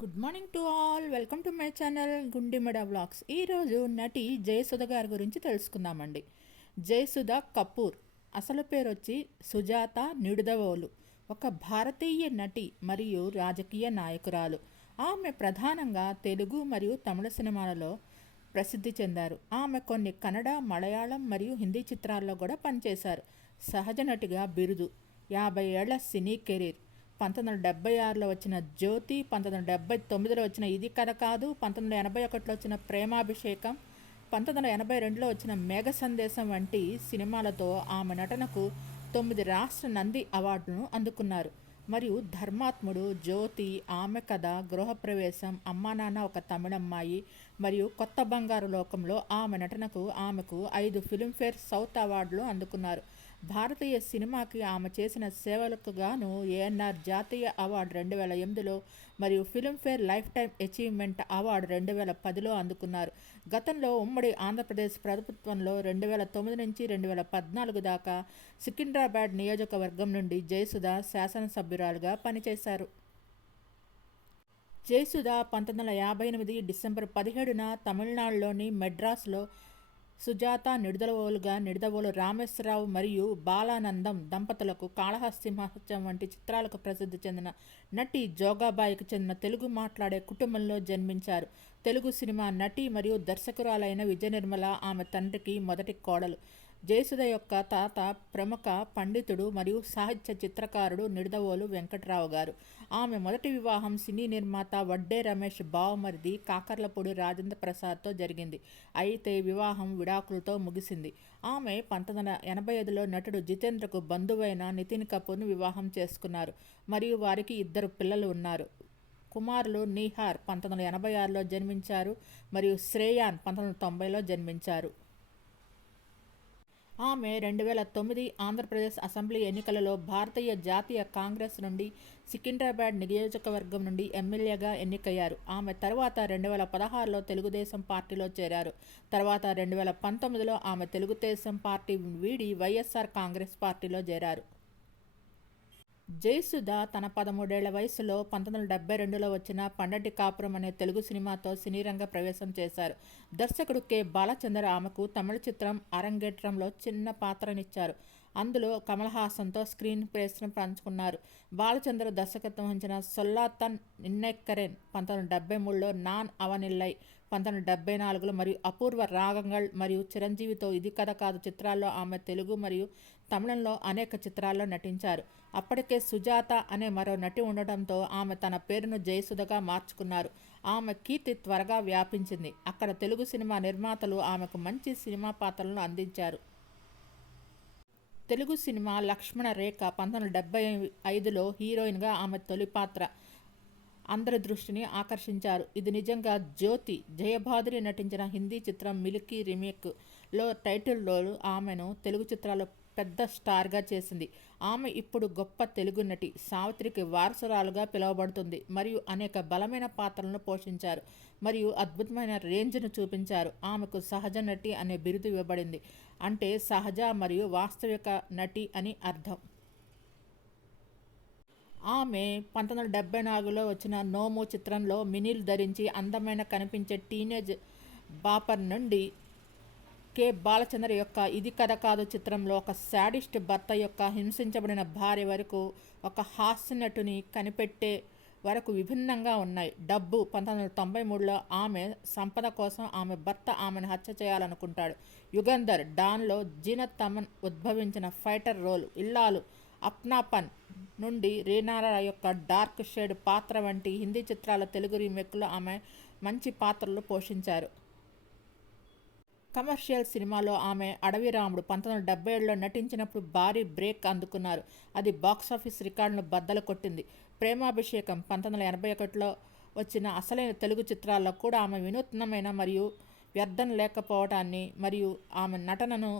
Good morning to all. Welcome to my channel Gundimeda vlogs. ఈరోజు నటి జయసుధ గారి గురించి తెలుసుకుందామండి. జయసుధ కపూర్ అసలు పేరు వచ్చి సుజాత నిడుదవోలు. ఒక భారతీయ నటి మరియు రాజకీయ నాయకురాలు. ఆమె ప్రధానంగా తెలుగు మరియు తమిళ సినిమాలలో ప్రసిద్ధి చెందారు. ఆమె కొన్ని కన్నడ, మలయాళం మరియు హిందీ చిత్రాల్లో కూడా పనిచేశారు. సహజ నటిగా బిరుదు, 50 ఏళ్ల సినీ కెరీర్. 1976లో వచ్చిన జ్యోతి, 1979లో వచ్చిన ఇది కథ కాదు, 1981లో వచ్చిన ప్రేమాభిషేకం, 1982లో వచ్చిన మేఘ సందేశం వంటి సినిమాలతో ఆమె నటనకు 9 రాష్ట్ర నంది అవార్డును అందుకున్నారు. మరియు ధర్మాత్ముడు, జ్యోతి, ఆమె కథ, గృహప్రవేశం, అమ్మా నాన్న ఒక తమిళమ్మాయి మరియు కొత్త బంగారు లోకంలో ఆమె నటనకు ఆమెకు 5 ఫిల్మ్ఫేర్ సౌత్ అవార్డులు అందుకున్నారు. భారతీయ సినిమాకి ఆమె చేసిన సేవలకు గాను ఏఎన్ఆర్ జాతీయ అవార్డు 2008లో మరియు Filmfare lifetime achievement award 2010లో అందుకున్నారు. గతంలో ఉమ్మడి ఆంధ్రప్రదేశ్ ప్రభుత్వంలో 2009 నుంచి 2014 దాకా సికింద్రాబాద్ నియోజకవర్గం నుండి జయసుధ శాసనసభ్యురాలుగా పనిచేశారు. జయసుధ 1958 డిసెంబర్ 17న తమిళనాడులోని మెడ్రాస్లో సుజాత నిడదవోలు రామేశ్వరరావు మరియు బాలానందం దంపతులకు కాళహస్తిమహత్యం వంటి చిత్రాలకు ప్రసిద్ధి చెందిన నటి జోగాబాయికి చెందిన తెలుగు మాట్లాడే కుటుంబంలో జన్మించారు. తెలుగు సినిమా నటి మరియు దర్శకురాలైన విజయనిర్మల ఆమె తండ్రికి మొదటి కోడలు. జయసుధ యొక్క తాత ప్రముఖ పండితుడు మరియు సాహిత్య చిత్రకారుడు నిడదవోలు వెంకట్రావు గారు. ఆమె మొదటి వివాహం సినీ నిర్మాత వడ్డే రమేష్ బావమరిది కాకర్లపూడి రాజేంద్ర ప్రసాద్తో జరిగింది. అయితే వివాహం విడాకులతో ముగిసింది. ఆమె 1985లో నటుడు జితేంద్రకు బంధువైన నితిన్ కపూర్ను వివాహం చేసుకున్నారు మరియు వారికి 2 పిల్లలు ఉన్నారు. కుమారులు నీహార్ 1986లో జన్మించారు మరియు శ్రేయాన్ 1990లో జన్మించారు. ఆమె 2009 ఆంధ్రప్రదేశ్ అసెంబ్లీ ఎన్నికలలో భారతీయ జాతీయ కాంగ్రెస్ నుండి సికింద్రాబాద్ నియోజకవర్గం నుండి ఎమ్మెల్యేగా ఎన్నికయ్యారు. ఆమె తర్వాత 2016లో తెలుగుదేశం పార్టీలో చేరారు. తర్వాత 2019లో ఆమె తెలుగుదేశం పార్టీ వీడి వైఎస్ఆర్ కాంగ్రెస్ పార్టీలో చేరారు. జయసుధ తన 13 ఏళ్ల వయసులో 1972లో వచ్చిన పండంటి కాపురం అనే తెలుగు సినిమాతో సినీరంగ ప్రవేశం చేశారు. దర్శకుడు కె. బాలచందర్ ఆమెకు తమిళ చిత్రం అరంగేట్రంలో చిన్న పాత్రనిచ్చారు. అందులో కమల్ హాసన్తో స్క్రీన్ ప్లేస్ను పంచుకున్నారు. బాలచందర్ దర్శకత్వం వహించిన సొల్లాతన్ నిన్నెక్కరెన్ 1973లో, నాన్ అవనిల్లై 1974లో మరియు అపూర్వ రాగంగల్ మరియు చిరంజీవితో ఇది కథ కాదు చిత్రాల్లో ఆమె తెలుగు మరియు తమిళంలో అనేక చిత్రాల్లో నటించారు. అప్పటికే సుజాత అనే మరో నటి ఉండటంతో ఆమె తన పేరును జయసుధగా మార్చుకున్నారు. ఆమె కీర్తి త్వరగా వ్యాపించింది. అక్కడ తెలుగు సినిమా నిర్మాతలు ఆమెకు మంచి సినిమా పాత్రలను అందించారు. తెలుగు సినిమా లక్ష్మణ రేఖ 1975లో హీరోయిన్గా ఆమె తొలి పాత్ర అందరి దృష్టిని ఆకర్షించారు. ఇది నిజంగా జ్యోతి జయభాదురి నటించిన హిందీ చిత్రం మిల్కీ రీమేక్లో టైటిల్ రోల్ ఆమెను తెలుగు చిత్రాల్లో పెద్ద స్టార్గా చేసింది. ఆమె ఇప్పుడు గొప్ప తెలుగు నటి, సావిత్రికి వారసురాలుగా పిలువబడుతుంది మరియు అనేక బలమైన పాత్రలను పోషించారు మరియు అద్భుతమైన రేంజ్ను చూపించారు. ఆమెకు సహజ నటి అనే బిరుదు ఇవ్వబడింది, అంటే సహజ మరియు వాస్తవిక నటి అని అర్థం. ఆమె 1974లో వచ్చిన నోము చిత్రంలో మినీల్ ధరించి అందమైన కనిపించే టీనేజ్ బాపర్ నుండి కె. బాలచందర్ యొక్క ఇది కథ కాదు చిత్రంలో ఒక శాడిస్ట్ భర్త యొక్క హింసించబడిన భార్య వరకు ఒక హాస్య నటుని కనిపెట్టే వరకు విభిన్నంగా ఉన్నాయి. డబ్బు 1993లో ఆమె సంపద కోసం ఆమె భర్త ఆమెను హత్య చేయాలనుకుంటాడు. యుగంధర్ డాన్లో జీనత్ అమన్ ఉద్భవించిన ఫైటర్ రోల్. ఇల్లాలు అప్నాపన్ నుండి రీనారా యొక్క డార్క్ షేడ్ పాత్ర వంటి హిందీ చిత్రాల తెలుగు రీమేక్లో ఆమె మంచి పాత్రలు పోషించారు. కమర్షియల్ సినిమాలో ఆమె అడవి రాముడు 1977లో నటించినప్పుడు భారీ బ్రేక్ అందుకున్నారు. అది బాక్సాఫీస్ రికార్డును బద్దలు కొట్టింది. ప్రేమాభిషేకం 1981లో వచ్చిన అసలైన తెలుగు చిత్రాల్లో కూడా ఆమె వినూత్నమైన మరియు వ్యర్థం లేకపోవటాన్ని మరియు ఆమె నటనను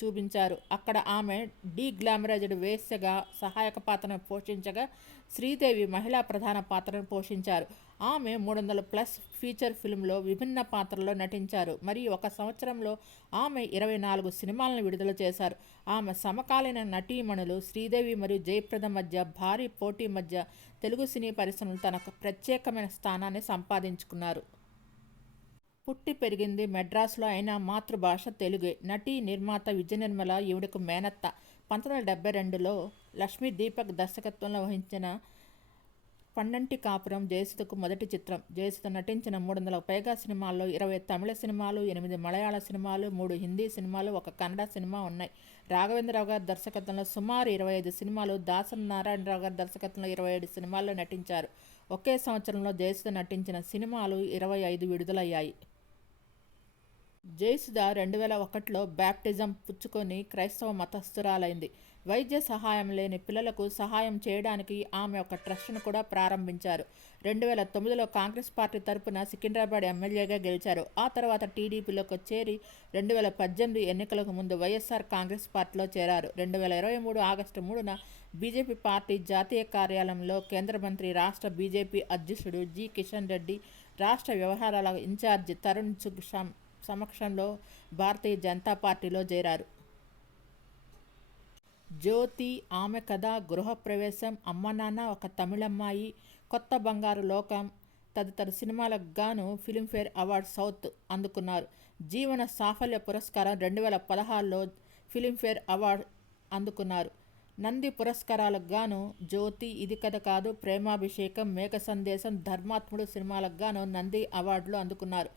చూపించారు. అక్కడ ఆమె డీగ్లామరైజ్డ్ వేశ్యగా సహాయక పాత్రను పోషించగా, శ్రీదేవి మహిళా ప్రధాన పాత్రను పోషించారు. ఆమె 300+ ఫీచర్ ఫిల్మ్లో విభిన్న పాత్రల్లో నటించారు. మరియు ఒక సంవత్సరంలో ఆమె 24 సినిమాలను విడుదల చేశారు. ఆమె సమకాలీన నటీమణులు శ్రీదేవి మరియు జయప్రద మధ్య భారీ పోటీ మధ్య తెలుగు సినీ పరిశ్రమలు తనకు ప్రత్యేకమైన స్థానాన్ని సంపాదించుకున్నారు. పుట్టి పెరిగింది మెడ్రాస్లో అయినా మాతృభాష తెలుగే. నటి, నిర్మాత విజయనిర్మల ఈవిడకు మేనత్త. 1972లో లక్ష్మీ దీపక్ దర్శకత్వంలో వహించిన పండంటి కాపురం జయసుధకు మొదటి చిత్రం. జయసుధ నటించిన 300కు పైగా సినిమాల్లో 20 తమిళ సినిమాలు, 8 మలయాళ సినిమాలు, 3 హిందీ సినిమాలు, 1 కన్నడ సినిమా ఉన్నాయి. రాఘవేంద్రరావు గారి దర్శకత్వంలో సుమారు 25 సినిమాలు, దాసరి నారాయణరావు గారి దర్శకత్వంలో 27 సినిమాల్లో నటించారు. ఒకే సంవత్సరంలో జయసుధ నటించిన సినిమాలు 25 విడుదలయ్యాయి. జయసుధ 2001లో బ్యాప్టిజం పుచ్చుకొని క్రైస్తవ మతస్థురాలైంది. వైద్య సహాయం లేని పిల్లలకు సహాయం చేయడానికి ఆమె ఒక ట్రస్ట్ను కూడా ప్రారంభించారు. 2009లో కాంగ్రెస్ పార్టీ తరపున సికింద్రాబాద్ ఎమ్మెల్యేగా గెలిచారు. ఆ తర్వాత టీడీపీలోకి చేరి 2018 ఎన్నికలకు ముందు వైఎస్ఆర్ కాంగ్రెస్ పార్టీలో చేరారు. 2023 ఆగస్టు 3న బీజేపీ పార్టీ జాతీయ కార్యాలయంలో కేంద్ర మంత్రి, రాష్ట్ర బీజేపీ అధ్యక్షుడు జి కిషన్ రెడ్డి, రాష్ట్ర వ్యవహారాల ఇన్ఛార్జి తరుణ్ చుగ్ సమక్షంలో భారతీయ జనతా పార్టీలో చేరారు. జ్యోతి, ఆమె కథ, గృహప్రవేశం, అమ్మ నాన్న, ఒక తమిళమ్మాయి, కొత్త బంగారు లోకం తదితర సినిమాలకు గాను ఫిల్మ్ఫేర్ అవార్డు సౌత్ అందుకున్నారు. జీవన సాఫల్య పురస్కారం 2016లో ఫిల్మ్ఫేర్ అవార్డు అందుకున్నారు. నంది పురస్కారాలకు గాను జ్యోతి, ఇది కథ కాదు, ప్రేమాభిషేకం, మేఘ సందేశం, ధర్మాత్ముడు సినిమాలకు గాను నంది అవార్డులు అందుకున్నారు.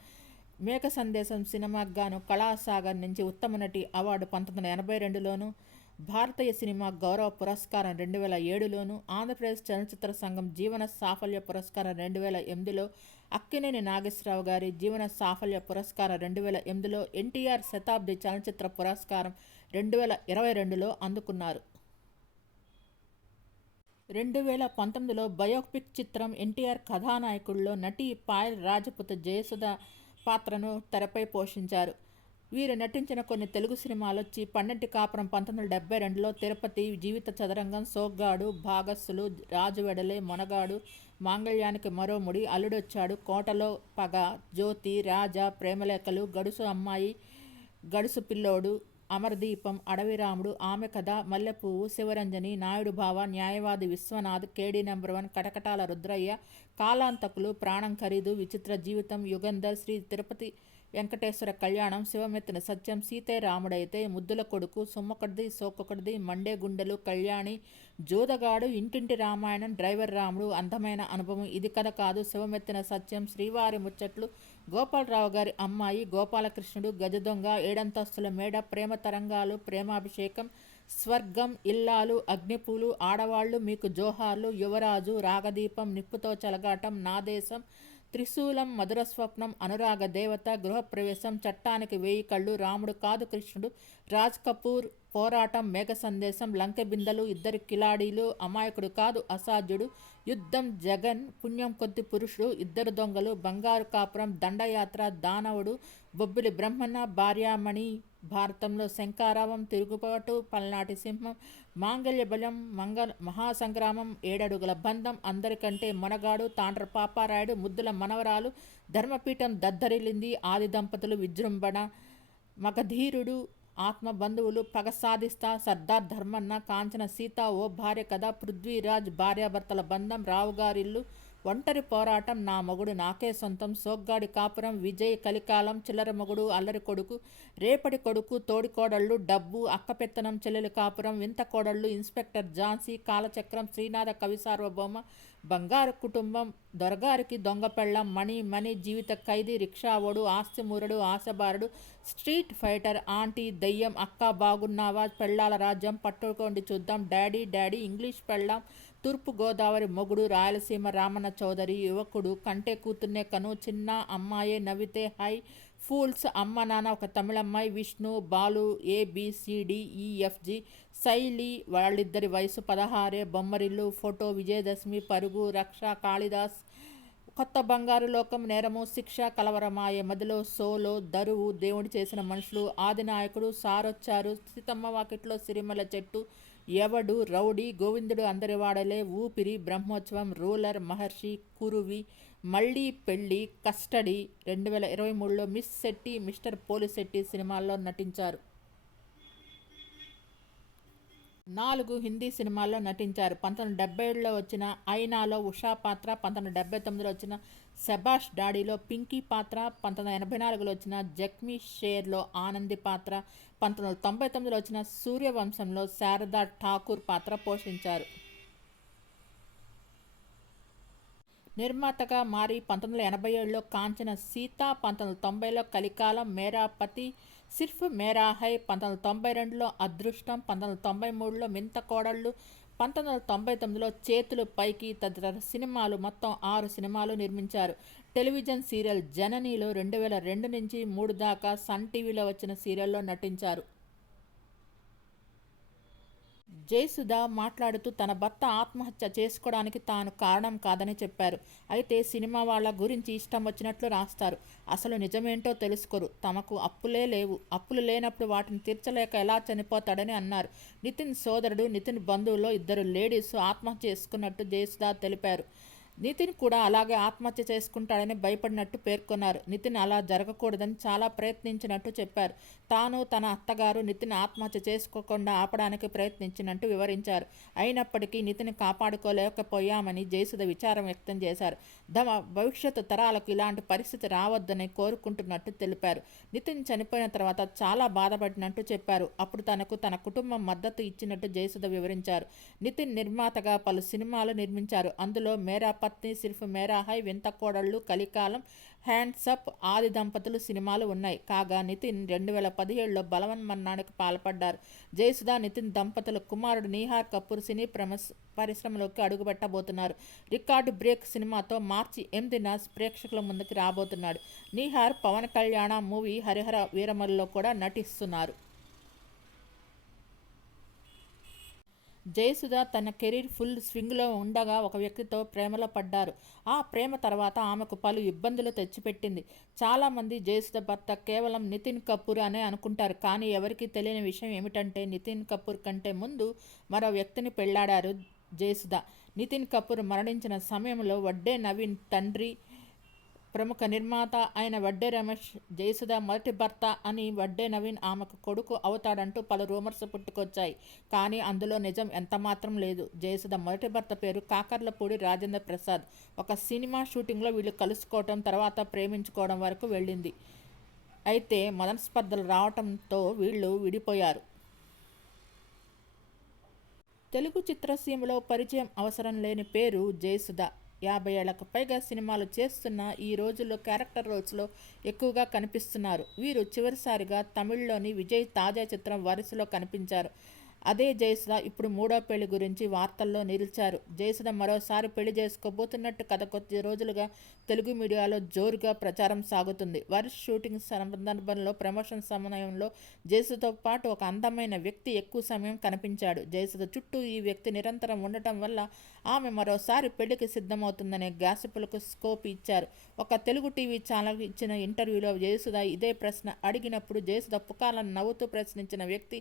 మేఘ సందేశం సినిమాకు గాను కళాసాగర్ నుంచి ఉత్తమ నటి అవార్డు 1982లోను, భారతీయ సినిమా గౌరవ పురస్కారం 2007లోను, ఆంధ్రప్రదేశ్ చలనచిత్ర సంఘం జీవన సాఫల్య పురస్కారం 2008లో, అక్కినేని నాగేశ్వరరావు గారి జీవన సాఫల్య పురస్కారం 2008లో, ఎన్టీఆర్ శతాబ్ది చలనచిత్ర పురస్కారం 2022లో అందుకున్నారు. 2019లో బయోపిక్ చిత్రం ఎన్టీఆర్ కథానాయకుడిలో నటి పాయల్ రాజపుత్ జయసుధ పాత్రను తెరపై పోషించారు. వీరు నటించిన కొన్ని తెలుగు సినిమాలొచ్చి పండంటి కాపురం 1972లో, తిరుపతి, జీవిత చదరంగం, సోగ్గాడు, భాగస్సులు, రాజువెడలే, మొనగాడు, మాంగళ్యానికి మరో ముడి, అల్లుడొచ్చాడు, కోటలో పగ, జ్యోతి, రాజా, ప్రేమలేఖలు, గడుసు అమ్మాయి, గడుసు పిల్లోడు, అమరదీపం, అడవిరాముడు, ఆమె కథ, మల్లెపువ్వు, శివరంజని, నాయుడు బావ, న్యాయవాది విశ్వనాథ్, కేడీ నెంబర్ 1, కటకటాల రుద్రయ్య, కాలాంతకులు, ప్రాణం ఖరీదు, విచిత్ర జీవితం, యుగంధర్, శ్రీ తిరుపతి వెంకటేశ్వర కళ్యాణం, శివమెత్తిన సత్యం, సీతే రాముడైతే, ముద్దుల కొడుకు, సొమ్మొకటిది సోకొకటిది, మండే గుండెలు, కళ్యాణి, జోదగాడు, ఇంటింటి రామాయణం, డ్రైవర్ రాముడు, అందమైన అనుభవం, ఇది కథ కాదు, శివమెత్తిన సత్యం, శ్రీవారి ముచ్చట్లు, గోపాలరావు గారి అమ్మాయి, గోపాలకృష్ణుడు, గజదొంగ, ఏడంతస్తుల మేడ, ప్రేమ తరంగాలు, ప్రేమాభిషేకం, స్వర్గం, ఇల్లాలు, అగ్నిపూలు, ఆడవాళ్లు మీకు జోహార్లు, యువరాజు, రాగదీపం, నిప్పుతో చెలగాటం, నా దేశం, త్రిశూలం, మధుర స్వప్నం, అనురాగ దేవత, గృహప్రవేశం, చట్టానికి 1000 కళ్ళు, రాముడు కాదు కృష్ణుడు, రాజ్ కపూర్, పోరాటం, మేఘ సందేశం, లంకె బిందెలు, ఇద్దరు కిలాడీలు, అమాయకుడు కాదు అసాధ్యుడు, యుద్ధం, జగన్, పుణ్యం కొద్ది పురుషుడు, ఇద్దరు దొంగలు, బంగారు కాపురం, దండయాత్ర, దానవుడు, బొబ్బిలి బ్రహ్మణ, భార్యామణి, భారతంలో శంకారావం, తిరుగుబాటు, పల్నాటి సింహం, మాంగళ్య బలం, మహాసంగ్రామం, 7 అడుగుల బంధం, అందరికంటే మొనగాడు, తాండ్ర పాపారాయుడు, ముద్దుల మనవరాలు, ధర్మపీఠం దద్దరిల్లింది, ఆది దంపతులు, విజృంభణ, మగధీరుడు, ఆత్మ బంధువులు, పగ సాధిస్తా, సర్దార్ ధర్మన్న, కాంచన సీత, ఓ భార్య కథ, పృథ్వీరాజ్, భార్యాభర్తల బంధం, రావుగారిల్లు, ఒంటరి పోరాటం, నా మొగుడు నాకే సొంతం, సోగ్గాడి కాపురం, విజయ్, కలికాలం, చిల్లర మొగుడు, అల్లరి కొడుకు, రేపటి కొడుకు, తోడికోడళ్ళు, డబ్బు, అక్కపెత్తనం, చెల్లెలి కాపురం, వింత కోడళ్ళు, ఇన్స్పెక్టర్ ఝాన్సీ, కాలచక్రం, శ్రీనాథ కవి సార్వభౌమ, బంగారు కుటుంబం, దొరగారికి దొంగ పెళ్ళం, మణి జీవిత ఖైదీ, రిక్షావోడు, ఆస్తిమూరుడు, ఆశబారుడు, స్ట్రీట్ ఫైటర్, ఆంటీ, దెయ్యం, అక్క బాగున్నావా, పెళ్ళాల రాజ్యం, పట్టుకోండి చూద్దాం, డాడీ, ఇంగ్లీష్ పెళ్ళాం, తూర్పు గోదావరి మొగుడు, రాయలసీమ రామన్న చౌదరి, యువకుడు, కంటే కూతుర్నే కను, చిన్న అమ్మాయే నవ్వితే హై, ఫూల్స్, అమ్మ నాన్న, ఒక తమిళమ్మాయి, విష్ణు, బాలు, ABCDEFG, శైలి, వాళ్ళిద్దరి వయసు 16, బొమ్మరిల్లు, ఫోటో, విజయదశమి, పరుగు, రక్ష, కాళిదాస్, కొత్త బంగారు లోకం, నేరము, శిక్ష, కలవరమాయే మదిలో, సోలో, దరువు, దేవుడు చేసిన మనుషులు, ఆదినాయకుడు, సారొచ్చారు, సీతమ్మ వాకిట్లో సిరిమల చెట్టు, ఎవడు, రౌడీ, గోవిందుడు అందరి వాడలే, ఊపిరి, బ్రహ్మోత్సవం, రూలర్, మహర్షి, కురువి, మళ్ళీ పెళ్ళి, కస్టడీ, 2023లో మిస్ శెట్టి, మిస్టర్ పోలిశెట్టి సినిమాల్లో నటించారు. 4 హిందీ సినిమాల్లో నటించారు. 1977లో వచ్చిన ఐనాలో ఉషా పాత్ర, 1979లో వచ్చిన శభాష్ డాడీలో పింకీ పాత్ర, 1984లో వచ్చిన జఖ్మీ షేర్లో ఆనంది పాత్ర, 1999లో వచ్చిన సూర్యవంశంలో శారదా ఠాకూర్ పాత్ర పోషించారు. నిర్మాతగా మారి 1987లో కాంచన సీత, 1990లో కలికాలం, మేరా పతి, సిర్ఫ్ మేరా హై, 1992లో అదృష్టం, 1993లో మింత కోడళ్ళు, 1999లో చేతులు పైకి తదితర సినిమాలు మొత్తం 6 సినిమాలు నిర్మించారు. టెలివిజన్ సీరియల్ జననిలో 2002 నుంచి 3 దాకా సన్ టీవీలో వచ్చిన సీరియల్లో నటించారు. జయసుధ మాట్లాడుతూ తన భర్త ఆత్మహత్య చేసుకోవడానికి తాను కారణం కాదని చెప్పారు. అయితే సినిమా వాళ్ళ గురించి ఇష్టం వచ్చినట్లు రాస్తారు. అసలు నిజమేంటో తెలుసుకోరు. తమకు అప్పులే లేవు. అప్పులు లేనప్పుడు వాటిని తీర్చలేక ఎలా చనిపోతాడని అన్నారు. నితిన్ సోదరుడు, నితిన్ బంధువుల్లో 2 లేడీస్ ఆత్మహత్య చేసుకున్నట్టు జయసుధ తెలిపారు. నితిన్ కూడా అలాగే ఆత్మహత్య చేసుకుంటాడని భయపడినట్టు పేర్కొన్నారు. నితిన్ అలా జరగకూడదని చాలా ప్రయత్నించినట్టు చెప్పారు. తాను, తన అత్తగారు నితిన్ ఆత్మహత్య చేసుకోకుండా ఆపడానికి ప్రయత్నించినట్టు వివరించారు. అయినప్పటికీ నితిన్ కాపాడుకోలేకపోయామని జయసుధ విచారం వ్యక్తం చేశారు. తమ భవిష్యత్తు తరాలకు ఇలాంటి పరిస్థితి రావద్దని కోరుకుంటున్నట్టు తెలిపారు. నితిన్ చనిపోయిన తర్వాత చాలా బాధపడినట్టు చెప్పారు. అప్పుడు తనకు తన కుటుంబం మద్దతు ఇచ్చినట్టు జయసుధ వివరించారు. నితిన్ నిర్మాతగా పలు సినిమాలు నిర్మించారు. అందులో మేరా పత్ని, సిర్ఫ్ మేరా హై, వింత కోడళ్ళు, కలికాలం, హ్యాండ్సప్, ఆది దంపతులు సినిమాలు ఉన్నాయి. కాగా నితిన్ 2017లో బలవన్మరణానికి పాల్పడ్డారు. జయసుధ, నితిన్ దంపతుల కుమారుడు నిహార్ కపూర్ సినీ పరిశ్రమలోకి అడుగుపెట్టబోతున్నారు. రికార్డు బ్రేక్ సినిమాతో మార్చి 8న ప్రేక్షకుల ముందుకు రాబోతున్నాడు. నిహార్ పవన్ కళ్యాణ్ మూవీ హరిహర వీరమల్లో కూడా నటిస్తున్నారు. జయసుధ తన కెరీర్ ఫుల్ స్వింగ్లో ఉండగా ఒక వ్యక్తితో ప్రేమలో పడ్డారు. ఆ ప్రేమ తర్వాత ఆమెకు పలు ఇబ్బందులు తెచ్చిపెట్టింది. చాలామంది జయసుధ భర్త కేవలం నితిన్ కపూర్ అనే అనుకుంటారు. కానీ ఎవరికీ తెలియని విషయం ఏమిటంటే నితిన్ కపూర్ కంటే ముందు మరో వ్యక్తిని పెళ్లాడారు జయసుధ. నితిన్ కపూర్ మరణించిన సమయంలో వడ్డే నవీన్ తండ్రి, ప్రముఖ నిర్మాత అయిన వడ్డే రమేష్ జయసుధ మొదటి భర్త అని, వడ్డే నవీన్ ఆమెకు కొడుకు అవుతాడంటూ పలు రూమర్స్ పుట్టుకొచ్చాయి. కానీ అందులో నిజం ఎంతమాత్రం లేదు. జయసుధ మొదటి భర్త పేరు కాకర్లపూడి రాజేంద్ర ప్రసాద్. ఒక సినిమా షూటింగ్లో వీళ్ళు కలుసుకోవటం, తర్వాత ప్రేమించుకోవడం వరకు వెళ్ళింది. అయితే మనస్పర్ధలు రావటంతో వీళ్ళు విడిపోయారు. తెలుగు చిత్రసీమలో పరిచయం అవసరం లేని పేరు జయసుధ. 50 ఏళ్లకు పైగా సినిమాలు చేస్తున్న ఈ రోజుల్లో క్యారెక్టర్ రోల్స్లో ఎక్కువగా కనిపిస్తున్నారు. వీరు చివరిసారిగా తమిళ్లోని విజయ్ తాజా చిత్రం వారిసులో కనిపించారు. అదే జయసుధ ఇప్పుడు 3వ పెళ్లి గురించి వార్తల్లో నిలిచారు. జయసుధ మరోసారి పెళ్లి చేసుకోబోతున్నట్టు గత కొద్ది రోజులుగా తెలుగు మీడియాలో జోరుగా ప్రచారం సాగుతుంది. వారిస్ షూటింగ్ సందర్భంలో ప్రమోషన్ సమయంలో జయసుధతో పాటు ఒక అందమైన వ్యక్తి ఎక్కువ సమయం కనిపించాడు. జయసుధ చుట్టూ ఈ వ్యక్తి నిరంతరం ఉండటం వల్ల ఆమె మరోసారి పెళ్లికి సిద్ధమవుతుందనే గాసిపులకు స్కోప్ ఇచ్చారు. ఒక తెలుగు టీవీ ఛానల్కి ఇచ్చిన ఇంటర్వ్యూలో జయసుధ ఇదే ప్రశ్న అడిగినప్పుడు జయసుధ పుకాలను నవ్వుతూ ప్రశ్నించిన వ్యక్తి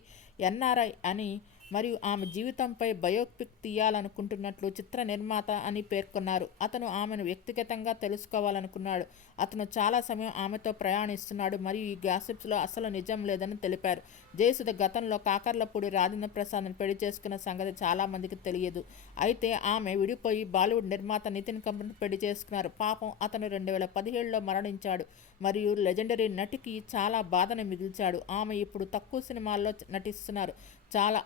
ఎన్ఆర్ఐ అని మరియు ఆమె జీవితంపై బయోపిక్ తీయాలనుకుంటున్నట్లు చిత్ర నిర్మాత అని పేర్కొన్నారు. అతను ఆమెను వ్యక్తిగతంగా తెలుసుకోవాలనుకున్నాడు. అతను చాలా సమయం ఆమెతో ప్రయాణిస్తున్నాడు మరియు ఈ గాసిప్స్లో అసలు నిజం లేదని తెలిపారు. జయసుధ గతంలో కాకర్లపూడి రాజేంద్ర ప్రసాద్ని పెళ్లి చేసుకున్న సంగతి చాలామందికి తెలియదు. అయితే ఆమె విడిపోయి బాలీవుడ్ నిర్మాత నితిన్ కపూర్ని పెళ్లి చేసుకున్నారు. పాపం అతను 2017లో మరణించాడు మరియు లెజెండరీ నటికి చాలా బాధను మిగిల్చాడు. ఆమె ఇప్పుడు తక్కువ సినిమాల్లో నటిస్తున్నారు. చాలా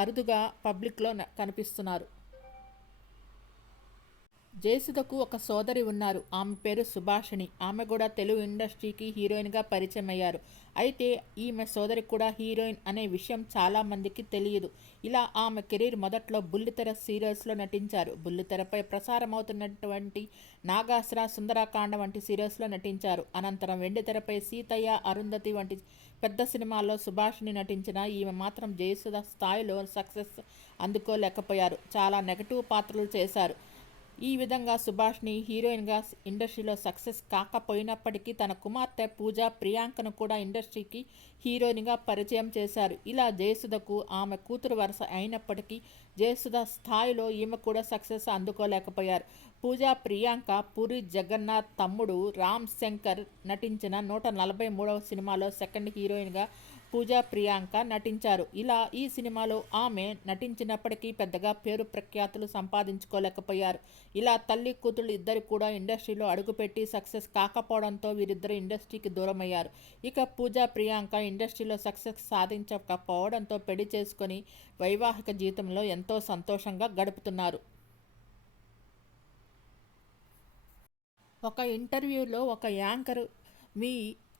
అరుదుగా పబ్లిక్లో కనిపిస్తున్నారు. జయసుధకు ఒక సోదరి ఉన్నారు. ఆమె పేరు సుభాషిణి. ఆమె కూడా తెలుగు ఇండస్ట్రీకి హీరోయిన్గా పరిచయం అయ్యారు. అయితే ఈమె సోదరి కూడా హీరోయిన్ అనే విషయం చాలామందికి తెలియదు. ఇలా ఆమె కెరీర్ మొదట్లో బుల్లితెర సీరియల్స్లో నటించారు. బుల్లితెరపై ప్రసారమవుతున్నటువంటి నాగాసుర, సుందరకాండ వంటి సీరియల్స్లో నటించారు. అనంతరం వెండితెరపై సీతయ్య, అరుంధతి వంటి పెద్ద సినిమాల్లో సుభాషిణి నటించిన ఈమె మాత్రం జయసుధ స్థాయిలో సక్సెస్ అందుకోలేకపోయారు. చాలా నెగటివ్ పాత్రలు చేశారు. ఈ విధంగా సుభాష్ని హీరోయిన్గా ఇండస్ట్రీలో సక్సెస్ కాకపోయినప్పటికీ తన కుమార్తె పూజా ప్రియాంకను కూడా ఇండస్ట్రీకి హీరోయిన్గా పరిచయం చేశారు. ఇలా జయసుధకు ఆమె కూతురు వరుస అయినప్పటికీ జయసుధ స్థాయిలో ఈమె కూడా సక్సెస్ అందుకోలేకపోయారు. పూజా ప్రియాంక పూరి జగన్నాథ్ తమ్ముడు రామ్ శంకర్ నటించిన 143వ సినిమాలో సెకండ్ హీరోయిన్గా పూజా ప్రియాంక నటించారు. ఇలా ఈ సినిమాలో ఆమె నటించినప్పటికీ పెద్దగా పేరు ప్రఖ్యాతులు సంపాదించుకోలేకపోయారు. ఇలా తల్లి కూతుళ్ళు ఇద్దరు కూడా ఇండస్ట్రీలో అడుగుపెట్టి సక్సెస్ కాకపోవడంతో వీరిద్దరు ఇండస్ట్రీకి దూరమయ్యారు. ఇక పూజా ప్రియాంక ఇండస్ట్రీలో సక్సెస్ సాధించకపోవడంతో పెళ్లి చేసుకొని వైవాహిక జీవితంలో ఎంతో సంతోషంగా గడుపుతున్నారు. ఒక ఇంటర్వ్యూలో ఒక యాంకర్ మీ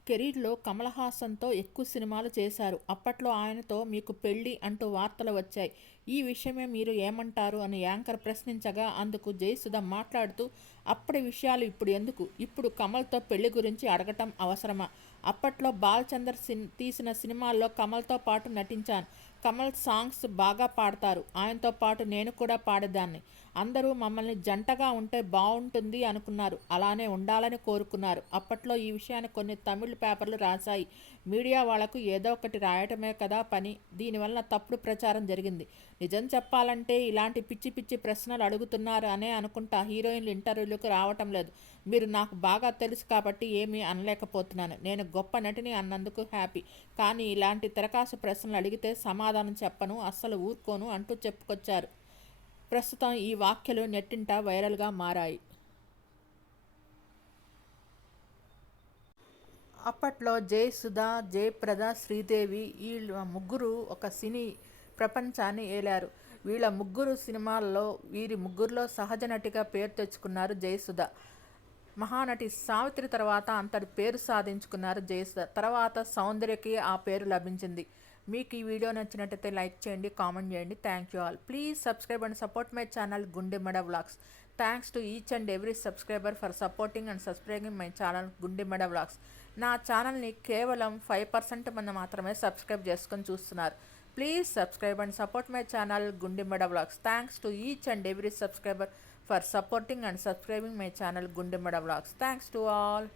కెరీర్లో కమల్ హాసన్తో ఎక్కువ సినిమాలు చేశారు, అప్పట్లో ఆయనతో మీకు పెళ్ళి అంటూ వార్తలు వచ్చాయి, ఈ విషయమే మీరు ఏమంటారు అని యాంకర్ ప్రశ్నించగా అందుకు జయసుధ మాట్లాడుతూ అప్పటి విషయాలు ఇప్పుడు ఎందుకు, ఇప్పుడు కమల్తో పెళ్లి గురించి అడగటం అవసరమా, అప్పట్లో బాలచందర్ తీసిన సినిమాల్లో కమల్తో పాటు నటించాను, కమల్ సాంగ్స్ బాగా పాడతారు, ఆయనతో పాటు నేను కూడా పాడేదాన్ని, అందరూ మమ్మల్ని జంటగా ఉంటే బాగుంటుంది అనుకున్నారు, అలానే ఉండాలని కోరుకున్నారు, అప్పట్లో ఈ విషయాన్ని కొన్ని తమిళ పేపర్లు రాశాయి, మీడియా వాళ్లకు ఏదో ఒకటి రాయటమే కదా పని, దీనివల్ల తప్పుడు ప్రచారం జరిగింది, నిజం చెప్పాలంటే ఇలాంటి పిచ్చి పిచ్చి ప్రశ్నలు అడుగుతున్నారు అనే అనుకుంటా హీరోయిన్లు ఇంటర్వ్యూలకు రావటం లేదు, మీరు నాకు బాగా తెలుసు కాబట్టి ఏమీ అనలేకపోతున్నాను, నేను గొప్ప నటిని అన్నందుకు హ్యాపీ, కానీ ఇలాంటి తిరకాసు ప్రశ్నలు అడిగితే సమాధానం చెప్పను, అస్సలు ఊరుకోను అంటూ చెప్పుకొచ్చారు. ప్రస్తుతం ఈ వ్యాఖ్యలు నెట్టింట వైరల్గా మారాయి. అప్పట్లో జయసుధ, జయప్రద, శ్రీదేవి ఈ ముగ్గురు ఒక సినీ ప్రపంచాన్ని ఏలారు. వీరి ముగ్గురులో సహజ నటిగా పేరు తెచ్చుకున్నారు జయసుధ. మహానటి సావిత్రి తర్వాత అంతటి పేరు సాధించుకున్నారు జయసుధ. తర్వాత సౌందర్యకి ఆ పేరు లభించింది. మీకు ఈ వీడియో నచ్చినట్టయితే లైక్ చేయండి, కామెంట్ చేయండి. Thank you all. Please subscribe and support my channel గుండెమడ vlogs. Thanks to each and every subscriber for supporting and subscribing my channel గుండెమడ vlogs. నా ఛానల్ని కేవలం 5% మంది మాత్రమే సబ్స్క్రైబ్ చేసుకొని చూస్తున్నారు. Please subscribe and support my channel గుండెమడ vlogs. Thanks to each and every subscriber for supporting and subscribing my channel Gundemada Vlogs. Thanks to all.